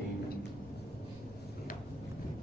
3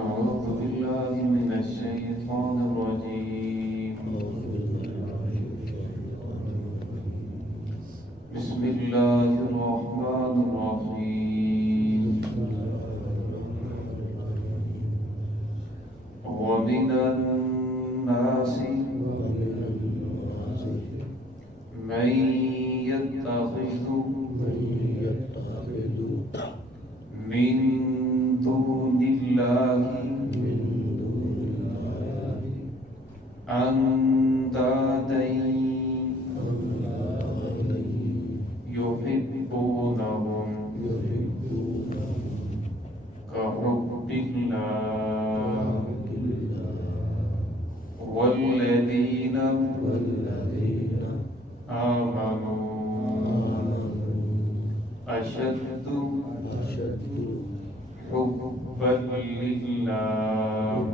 أعوذ بالله من الشيطان الرجيم بسم الله الرحمن الرحيم ومن الناس من يتخذ من دون الله أندادا يحبونهم كحب الله والذين آمنوا أشد حبا لله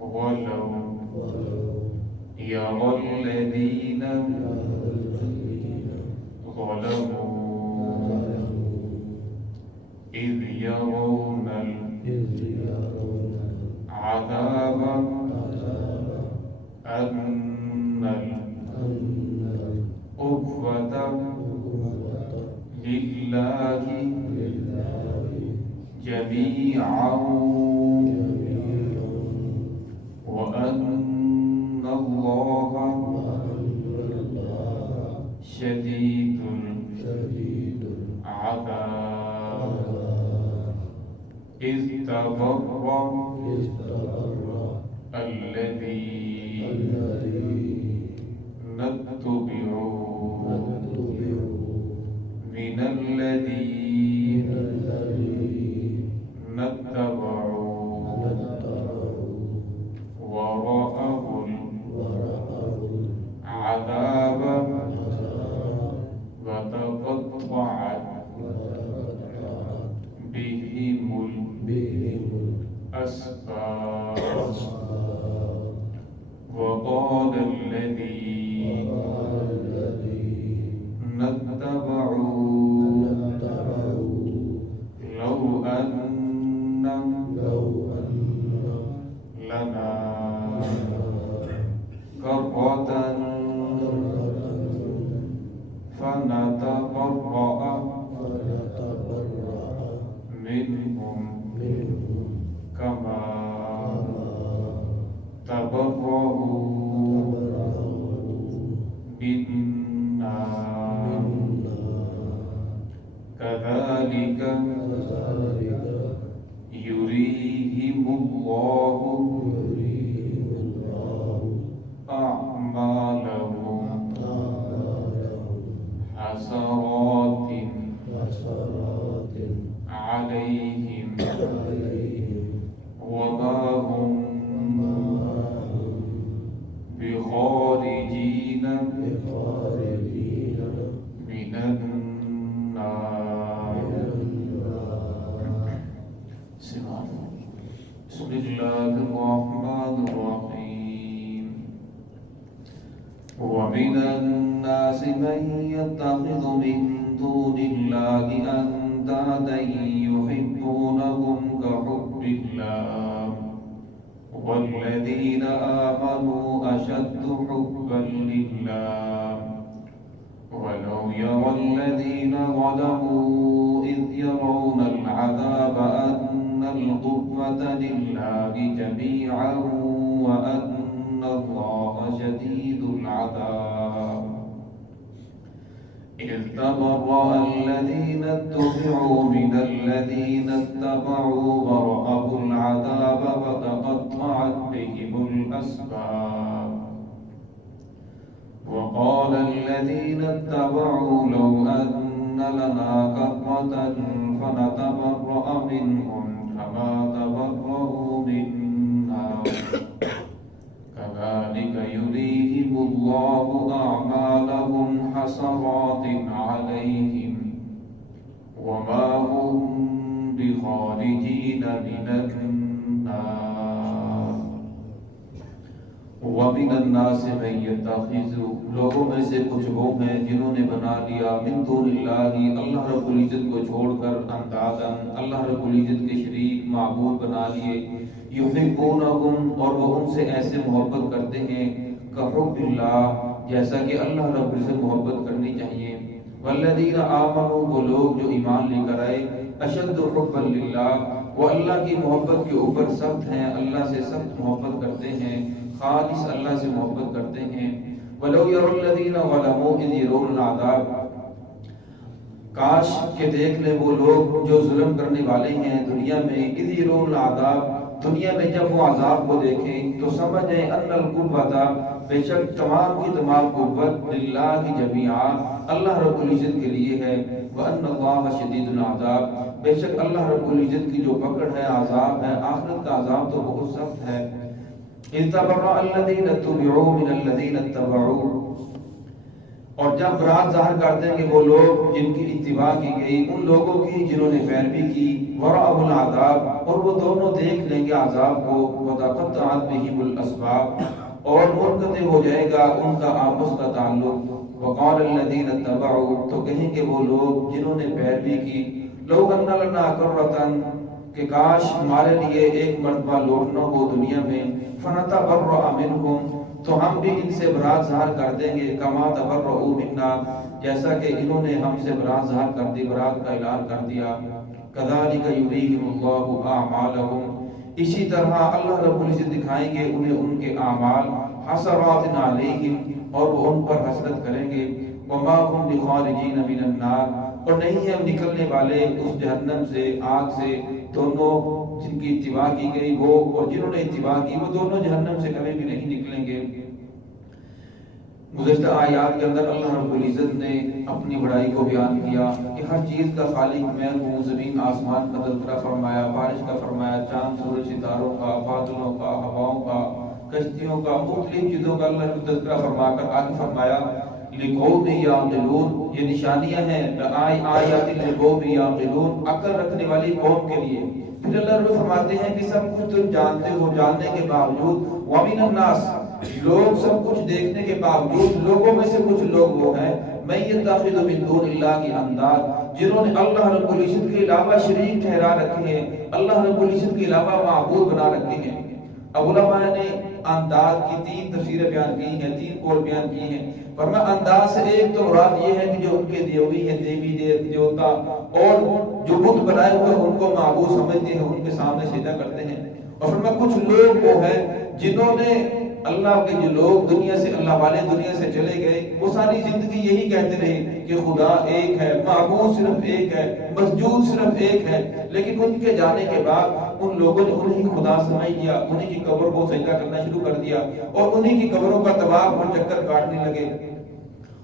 ولو يرى الذين ظلموا إذ يرون العذاب أن القوة لله جميعا وأن الله شديد العذاب إذ تبرأ الذين اتبعوا من الذين اتبعوا ورأوا العذاب وتقطعت بهم الأسباب وقال الذين اتبعوا لو أن لنا كرة فنتبرأ منهم كما تبرأوا منا كذلك يريهم الله أعمالهم حسرات عليهم وما هم بخارجين من النار. بسم الله الرحمن الرحيم ومن الناس من يتخذ من دون الله أندادا يحبونهم كحب الله والذين آمنوا أشد حبا لله ولو يرى الذين ظلموا إذ يرون العذاب أن القوة لله جميعا وأن الله شديد العذاب إذ تبرأ الذين اتبعوا من الذين اتبعوا ورأوا العذاب وتقطعت بهم الأسباب وقال الذين اتبعوا لو أن لنا كرة فنتبرأ منهم كما تبرأوا منا كذلك يريهم الله أعمالهم حسرات عليهم وما هم بخارجين من النار ومن الناس من يتخذ لوگوں میں سے کچھ وہ ہیں جنہوں نے بنا لیا من دون اللہ اللہ رب العزت کو چھوڑ کر اندادن اللہ رب العزت کے شریک معبود بنا لیے یحبونہم اور وہ ان سے ایسے محبت کرتے ہیں کحب اللہ جیسا کہ اللہ رب العزت محبت کرنی چاہیے والذین آمنوا وہ لوگ جو ایمان لے کر آئے اشد حبا للہ وہ اللہ کی محبت کے اوپر سخت ہیں اللہ سے سخت محبت کرتے ہیں خالص اللہ سے محبت کرتے ہیں وَلَوْ يَرَى الَّذِينَ ظَلَمُوا إِذْ يَرَوْنَ الْعَذَابَ کاش کہ دیکھ لیں وہ لوگ جو ظلم کرنے والے ہیں دنیا میں إِذْ يَرَوْنَ الْعَذَابَ دنیا میں جب وہ عذاب کو دیکھیں تو سمجھ جائیں ان القوۃ بے شک تمام کی تمام قوت للہ جمیعا اللہ رب العزت کے لیے ہے وَأَنَّ اللَّهَ شَدِيدُ الْعَذَابِ بے شک اللہ رب العزت کی جو پکڑ ہے عذاب ہے آخرت کا عذاب تو بہت سخت ہے اِذْ تَبَرَّأَ الَّذِينَ اتُّبِعُوا مِنَ الَّذِينَ اتَّبَعُوا اور جب برات ظاہر کر دیں گے وہ لوگ جن کی اتباع کی گئی ان لوگوں کی جنہوں نے پیروی کی وَرَأَوُا الْعَذَابَ اور وہ دونوں دیکھ لیں گے عذاب کو وَتَقَطَّعَتْ بِهِمُ الْأَسْبَابُ اور منقطع ہو جائے گا ان کا آپس کا تعلق وَقَالَ الَّذِينَ اتَّبَعُوا تو کہیں گے وہ لوگ جنہوں نے پیروی کی لَوْ أَنَّ لَنَا كَرَّةً کہ کاش ہمارے لیے ایک مرتبہ لوٹنا ہو دنیا میں فَنَتَبَرَّأَ مِنْهُمْ تو ہم بھی ان سے برات ظاہر کر دیں گے کما تبرؤوا منا جیسا کہ انہوں نے ہم سے برات ظاہر کر دی برات کا اعلان کر دیا کذالک یریہم اللہ اعمالہم اسی طرح اللہ رب العزت دکھائیں گے انہیں ان کے اعمال حسرات علیہم اور وہ ان پر حسرت کریں گے وما هم بخارجین من النار اور نہیں ہے نکلنے والے اس جہنم سے آگ سے دونوں جن کی اتباع کی گئی وہ اور جنہوں نے اتباع کی وہ دونوں جہنم سے کبھی بھی نہیں نکلیں گے گزشتہ آیات کے اندر اللہ رب العزت نے اپنی بڑائی کو بیان کیا کہ ہر چیز کا خالق میں ہوں زمین آسمان کا تذکرہ فرمایا بارش کا فرمایا چاند سورج ستاروں کا بادلوں کا ہواؤں کا کشتیوں کا مختلف چیزوں کا اللہ نے تذکرہ فرما کر آگے فرمایا لِقَوْمٍ يَعْقِلُونَ یہ نشانیاں ہیں آیات لِقَوْمٍ يَعْقِلُونَ عقل رکھنے والی قوم کے لیے پھر اللہ رب فرماتے ہیں کہ سب کچھ تم جانتے ہو جاننے کے باوجود وَمِنَ النَّاسِ لوگ سب کچھ دیکھنے کے باوجود لوگوں میں سے کچھ لوگ وہ ہیں مَن يَتَّخِذُ مِن دُونِ اللَّهِ أَندَادَ جنہوں نے اللہ رب العزت کے علاوہ شریک ٹھہرا رکھے ہیں اللہ رب العزت کے علاوہ معبود بنا رکھے ہیں اب علماء نے انداز کی تین تفسیریں بیان کی ہیں تین قول بیان کی ہیں فرمایا انداز سے ایک تو مراد یہ ہے کہ جو ان کے دیوی ہیں دیوی دیوتا اور جو بت بنائے ہوئے ان کو معبود سمجھتے ہیں ان کے سامنے سجدہ کرتے ہیں اور فرمایا کچھ لوگ وہ ہیں جنہوں نے اللہ کے جو لوگ دنیا سے اللہ والے دنیا سے چلے گئے وہ ساری زندگی یہی کہتے رہے کہ خدا ایک ہے معبود صرف ایک ہے مسجود صرف ایک ہے لیکن ان کے جانے کے بعد ان لوگوں نے انہیں خدا سمجھ لیا انہیں کی قبر کو سجدہ کرنا شروع کر دیا اور انہیں کی قبروں کا طواف اور چکر کاٹنے لگے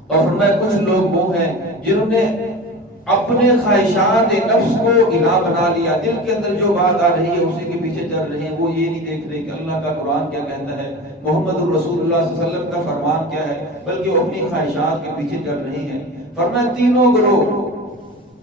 اور فرمایا کچھ لوگ وہ ہیں جنہوں نے اپنے خواہشات نفس کو الہ بنا لیا دل کے اندر جو بات آ رہی ہے اسی کے پیچھے چل رہے ہیں وہ یہ نہیں دیکھ رہے کہ اللہ کا قرآن کیا کہتا ہے محمد الرسول اللہ صلی اللہ علیہ وسلم کا فرمان کیا ہے بلکہ وہ اپنی خواہشات کے پیچھے چل رہی ہیں فرمایا تینوں گروہ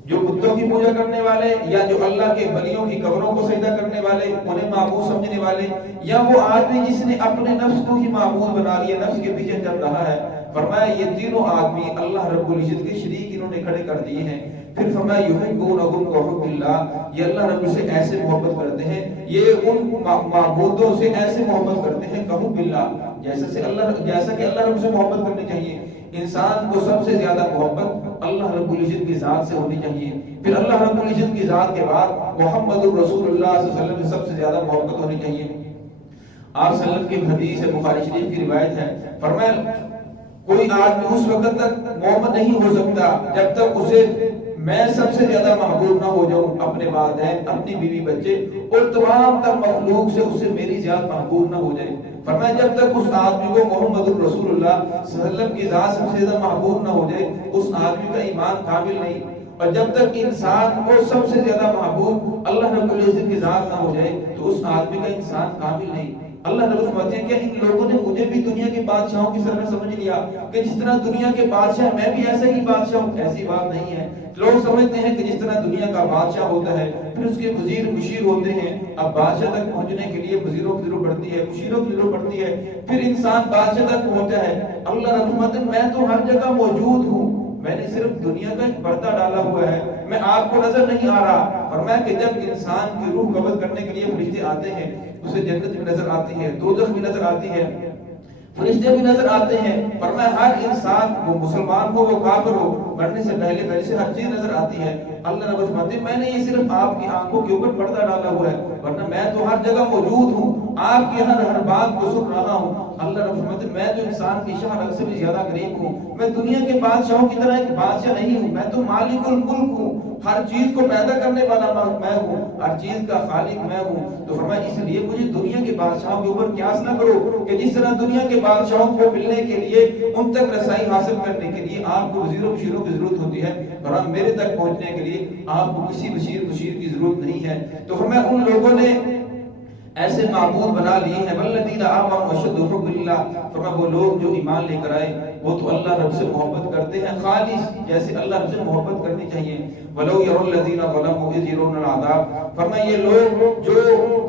جو بتوں کی پوجا کرنے والے یا جو اللہ کے ولیوں کی قبروں کو سجدہ کرنے والے انہیں معبود سمجھنے والے یا وہ آدمی جس نے اپنے نفس کو ہی معبود بنا لیا نفس کے پیچھے چل رہا ہے فرمایا یہ تینوں آدمی اللہ رب العزت کے شریک انہوں نے کھڑے کر دیے ہیں پھر فرمایا یحبونہم کحب اللہ یہ اللہ رب سے ایسے محبت کرتے ہیں یہ ان معبودوں سے ایسے محبت کرتے ہیں کحب اللہ جیسا کہ اللہ رب سے محبت کرنی چاہیے انسان کو سب سے زیادہ محبت اللہ رب العزت کی ذات سے ہونی چاہیے پھر اللہ رب العزت کی ذات کے بعد محمد الرسول اللہ صلی اللہ علیہ وسلم سے سب سے زیادہ محبت ہونی چاہیے آپ صلی اللہ علیہ وسلم کی حدیث ہے بخاری شریف کی روایت ہے فرمایا کوئی آدمی اس وقت تک مومن نہیں ہو سکتا جب تک اسے میں سب سے زیادہ محبوب نہ ہو جاؤں اپنے والدین اپنی بیوی بچے اور تمام تر مخلوق سے اسے میری زیادہ محبوب نہ ہو جائے فرمایا جب تک اس آدمی کو محمد الرسول اللہ صلی اللہ علیہ وسلم کی ذات سب سے زیادہ محبوب نہ ہو جائے اس آدمی کا ایمان کامل نہیں اور جب تک انسان کو سب سے زیادہ محبوب اللہ رب العزت کی ذات نہ ہو جائے تو اس آدمی کا انسان کامل نہیں اللہ رب فرماتے ہیں کہ ان لوگوں نے مجھے بھی دنیا کے بادشاہوں کی طرح سمجھ لیا کہ جس طرح دنیا کے بادشاہ میں بھی ایسا ہی بادشاہ ہوں. ایسی بات نہیں ہے. لوگ سمجھتے ہیں کہ جس طرح دنیا کا بادشاہ ہوتا ہے پھر اس کے وزیر مشیر ہوتے ہیں. اب بادشاہ تک پہنچنے کے لیے وزیروں کی ضرورت پڑتی ہے, مشیروں کی ضرورت پڑتی ہے, پھر انسان بادشاہ تک پہنچا ہے. اللہ رب فرماتے ہیں میں تو ہر جگہ موجود ہوں, میں نے صرف دنیا کا ایک پردہ ڈالا ہوا ہے, میں آپ کو نظر نہیں آ رہا. فرمایا کہ جب انسان کی روح قبض کرنے کے لیے فرشتے آتے ہیں, اسے جنت بھی نظر آتی ہے, دوزخ بھی نظر آتی ہے, فرشتے بھی نظر آتے ہیں. فرمایا ہر انسان, وہ مسلمان ہو وہ کافر ہو, مرنے سے پہلے سے ہر چیز نظر آتی ہے. اللہ رب فرماتے ہیں میں نے یہ صرف آپ کی آنکھوں کے اوپر پردہ ڈالا ہوا ہے, ورنہ میں تو ہر جگہ موجود ہوں, آپ کی ہر بات کو سن رہا ہوں. اللہ رب فرماتے ہیں میں تو انسان کی شاہ رگ سے بھی زیادہ قریب ہوں, میں دنیا کے بادشاہوں کی طرح ایک بادشاہ نہیں ہوں, میں تو مالک الملک ہوں, ہر چیز کو پیدا کرنے والا میں ہوں, ہر چیز کا خالق میں ہوں. تو فرمایا اس لیے مجھے دنیا کے بادشاہوں کے اوپر قیاس نہ کرو کہ جس طرح دنیا کے بادشاہوں کو ملنے کے لیے, ان تک رسائی حاصل کرنے کے لیے آپ کو وزیروں مشیروں کی ضرورت ہوتی ہے, اور میرے تک پہنچنے کے لیے آپ کو کسی وزیر مشیر کی ضرورت نہیں ہے. تو فرمایا ان لوگوں نے ایسے معبود بنا لیے ہیں والذین آمنوا اشد حب للہ. فرمایا وہ لوگ جو ایمان لے کر آئے وہ تو اللہ رب سے محبت کرتے ہیں خالص جیسے اللہ رب سے محبت کرنی چاہیے. ولو یرى الذین ظلموا اذ یرون العذاب. فرمایا یہ لوگ جو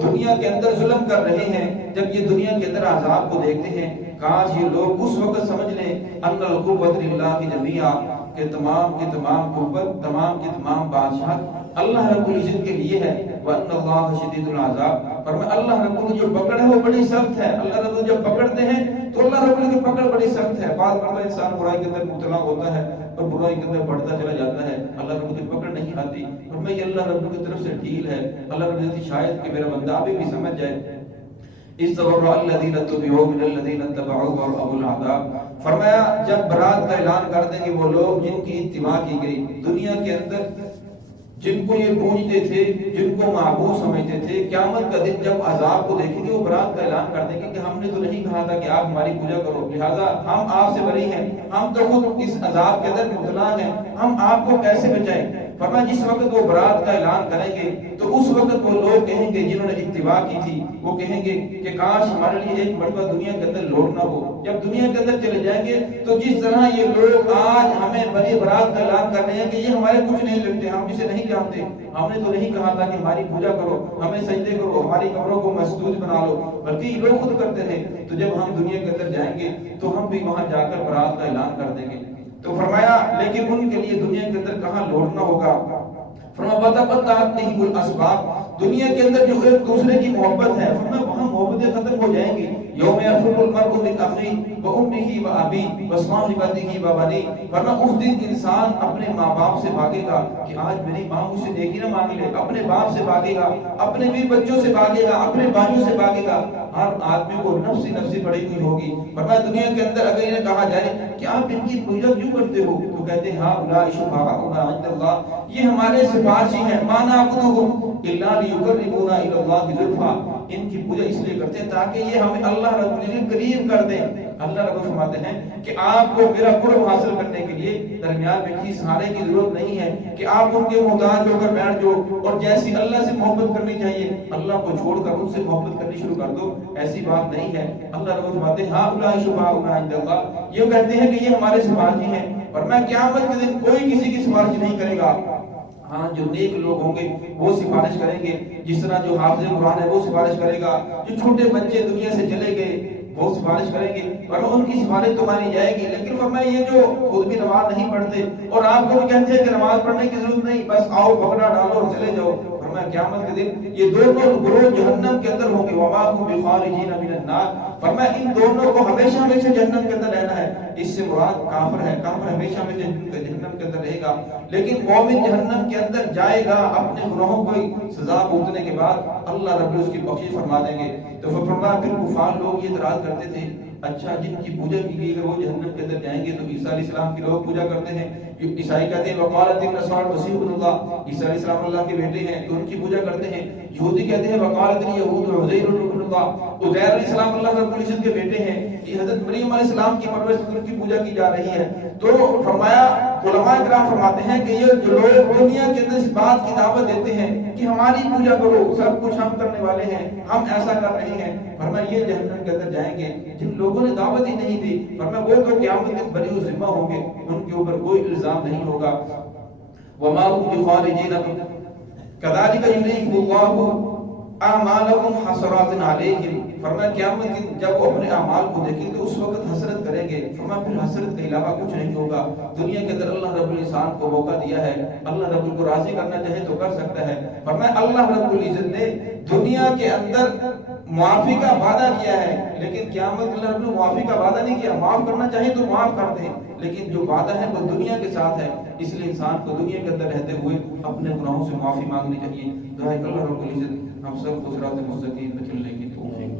دنیا کے اندر ظلم کر رہے ہیں, جب یہ دنیا کے اندر عذاب کو دیکھتے ہیں, کاش یہ لوگ اس وقت سمجھ لیں ان القوۃ للہ جميعا, کہ تمام کی تمام قوت, تمام کی تمام بادشاہت اللہ رب العزت کے لیے ہے. وَأَنَّ اللَّهَ شَدِيدُ الْعَذَابِ. فرمایا اللہ رب العزت جو پکڑ ہے وہ بڑی سخت ہے. اللہ رب العزت جب پکڑتے ہیں تو اللہ رب العزت کی پکڑ بڑی سخت ہے. بعض مرتبہ انسان برائی کے اندر مبتلا ہوتا ہے اور برائی کے اندر بڑھتا چلا جاتا ہے, اللہ رب العزت کی پکڑ نہیں آتی. فرمایا یہ اللہ رب العزت کی طرف سے ڈھیل ہے. اللہ رب العزت شاید کہ میرا بندہ ابھی بھی سمجھ جائے. استبرأ الذین اتبعوا من الذین اتبعوا ورأوا العذاب. فرمایا جب برات کا اعلان کر دیں گے وہ لوگ جن کی اتباع کی گئی دنیا کے اندر, جن کو یہ پوجتے تھے, جن کو معبود سمجھتے تھے, قیامت کا دن جب عذاب کو دیکھیں گے وہ برات کا اعلان کر دیں گے کہ ہم نے تو نہیں کہا تھا کہ آپ ہماری پوجا کرو, لہذا ہم آپ سے بری ہیں, ہم تو خود اس عذاب کے اندر مبتلا ہیں, ہم آپ کو کیسے بچائیں. فرمایا جس وقت وہ برات کا اعلان کریں گے تو اس وقت وہ لوگ کہیں گے جنہوں نے اتباع کی تھی, وہ کہیں گے کہ کاش ہمارے لیے ایک مرتبہ دنیا کے اندر لوٹنا ہو. جب دنیا کے اندر چلے جائیں گے تو جس طرح یہ لوگ آج ہمیں بڑی برات کا اعلان کر رہے ہیں کہ یہ ہمارے کچھ نہیں لگتے, ہم اسے نہیں جانتے, ہم نے تو نہیں کہا تھا کہ ہماری پوجا کرو, ہمیں سجدے کرو, ہماری قبروں کو مسجود بنا لو, بلکہ یہ لوگ خود کرتے ہیں. تو جب ہم دنیا کے اندر جائیں گے تو ہم بھی وہاں جا کر برات کا اعلان کر دیں گے. تو فرمایا لیکن ان کے لیے دنیا کے اندر کہاں لوٹنا ہوگا. فرمایا وَتَقَطَّعَتْ بِهِمُ الْأَسْبَابُ. دنیا کے اندر جو ایک دوسرے کی محبت ہے, فرمایا وہاں محبتیں ختم ہو جائیں گی. یوم یفر المرء من اخیہ وامہ وابیہ وصاحبتہ وبنیہ. فرمایا اس دن انسان اپنے ماں باپ سے بھاگے گا کہ آج میری ماں مجھ سے نیکی نہ مانگ لے, اپنے باپ سے بھاگے گا, اپنے بھی بچوں سے بھاگے گا, اپنے بھائیوں سے بھاگے گا. ہر آدمی کو نفسی نفسی پڑی ہوئی ہوگی. فرمایا دنیا کے اندر اگر انہیں کہا جائے کہ آپ ان کی پوجا کیوں کرتے ہو, تو کہتے ہیں ہاں اولئک شفعاؤنا عند اللہ, یہ ہمارے سفارشی ہیں. ما نعبدهم الا لیقربونا الی اللہ زلفا. ان کی پوجا اس لیے کرتے ہیں تاکہ یہ ہمیں اللہ رب العزت قریب کر دیں. اللہ رب فرماتے ہیں کہ آپ کو میرا قرب حاصل کرنے کے لیے درمیان میں کسی سہارے کی ضرورت نہیں ہے کہ آپ ان کے محتاج ہو کر بیٹھ جاؤ اور جیسی اللہ سے محبت کرنی چاہیے اللہ کو چھوڑ کر ان سے محبت کرنی شروع کر دو. ایسی بات نہیں ہے. اللہ رب فرماتے ہیں ہاں اولئک شفعاؤنا عند اللہ, یہ کہتے ہیں کہ یہ ہمارے سفارشی ہیں. اور میں قیامت کے دن کوئی کسی کی سفارش نہیں کرے گا. ہاں جو نیک لوگ ہوں گے وہ سفارش کریں گے, جس طرح جو حافظ قرآن ہے وہ سفارش کرے گا, جو چھوٹے بچے دنیا سے چلے گئے وہ سفارش کریں گے, اور ان کی سفارش تو مانی جائے گی. لیکن فرمایا یہ جو خود بھی نماز نہیں پڑھتے اور آپ کو بھی کہتے ہیں کہ نماز پڑھنے کی ضرورت نہیں, بس آؤ پکڑا ڈالو اور چلے جاؤ, فرمایا قیامت کے دن یہ دونوں گروہ جہنم کے اندر ہوں گے. وما هم بخارجین من النار. فرمایا ان دونوں کو ہمیشہ ہمیشہ جہنم کے اندر رہنا ہے. اس سے مراد کافر ہے, کافر ہمیشہ ہمیشہ جہنم کے اندر رہے گا. لیکن مومن جہنم کے اندر جائے گا اپنے گناہوں کو سزا بھگتنے کے بعد, اللہ رب اس کی بخشش فرما دیں گے. تو فرمایا پھر کفار لوگ یہ اعتراض کرتے تھے اچھا جن کی پوجا کی گئی اگر وہ جہنم کے اندر جائیں گے تو عیسیٰ علیہ السلام کی لوگ پوجا کرتے ہیں. عیسائی کہتے ہیں وقالت النصارى المسیح ابن اللہ, عیسیٰ علیہ السلام اللہ کے بیٹے ہیں تو ان کی پوجا کرتے ہیں. یہودی کہتے ہیں وقالت الیہود عزیر ابن اللہ, عزیر علیہ السلام اللہ رب العزت کے بیٹے ہیں. یہ حضرت مریم علیہ السلام کی پرورش ان کی پوجا کی جا رہی ہے. تو فرمایا علماء کرام فرماتے ہیں کہ یہ جو لوگ دنیا کے اندر اس بات کی دعوت دیتے ہیں کہ ہماری پوجا کرو، سب کچھ ہم کرنے والے ہیں، ہم ایسا کر رہے ہیں، فرمایا یہ جہنم کے اندر جائیں گے۔ جن لوگوں نے دعوت ہی نہیں دی، فرمایا وہ تو قیامت کے بری ذمہ ہوں گے، ان کے اوپر کوئی الزام نہیں ہوگا۔ وما هم بخارجین كذلك يريهم الله اعمالهم حسرات علیہم، فرمایا قیامت کے جب وہ اپنے اعمال کو دیکھیں تو اس وقت حسرت کریں گے، فرمایا پھر حسرت کے علاوہ کچھ نہیں ہوگا۔ دنیا کے اندر اللہ رب الانسان کو موقع دیا ہے، اللہ رب کو راضی کرنا چاہے تو کر سکتا ہے۔ فرمایا اللہ رب العزت نے دنیا کے اندر معافی کا وعدہ کیا ہے، لیکن قیامت اللہ رب نے معافی کا وعدہ نہیں کیا، معاف کرنا چاہے تو معاف کر دیں، لیکن جو وعدہ ہے وہ دنیا کے ساتھ ہے۔ اس لیے انسان کو دنیا کے اندر رہتے ہوئے اپنے گناہوں سے معافی مانگنی چاہیے۔ دعائے کہ اللہ رب العزت ہم سب کو صراط مستقیم پر چلنے کی توفیق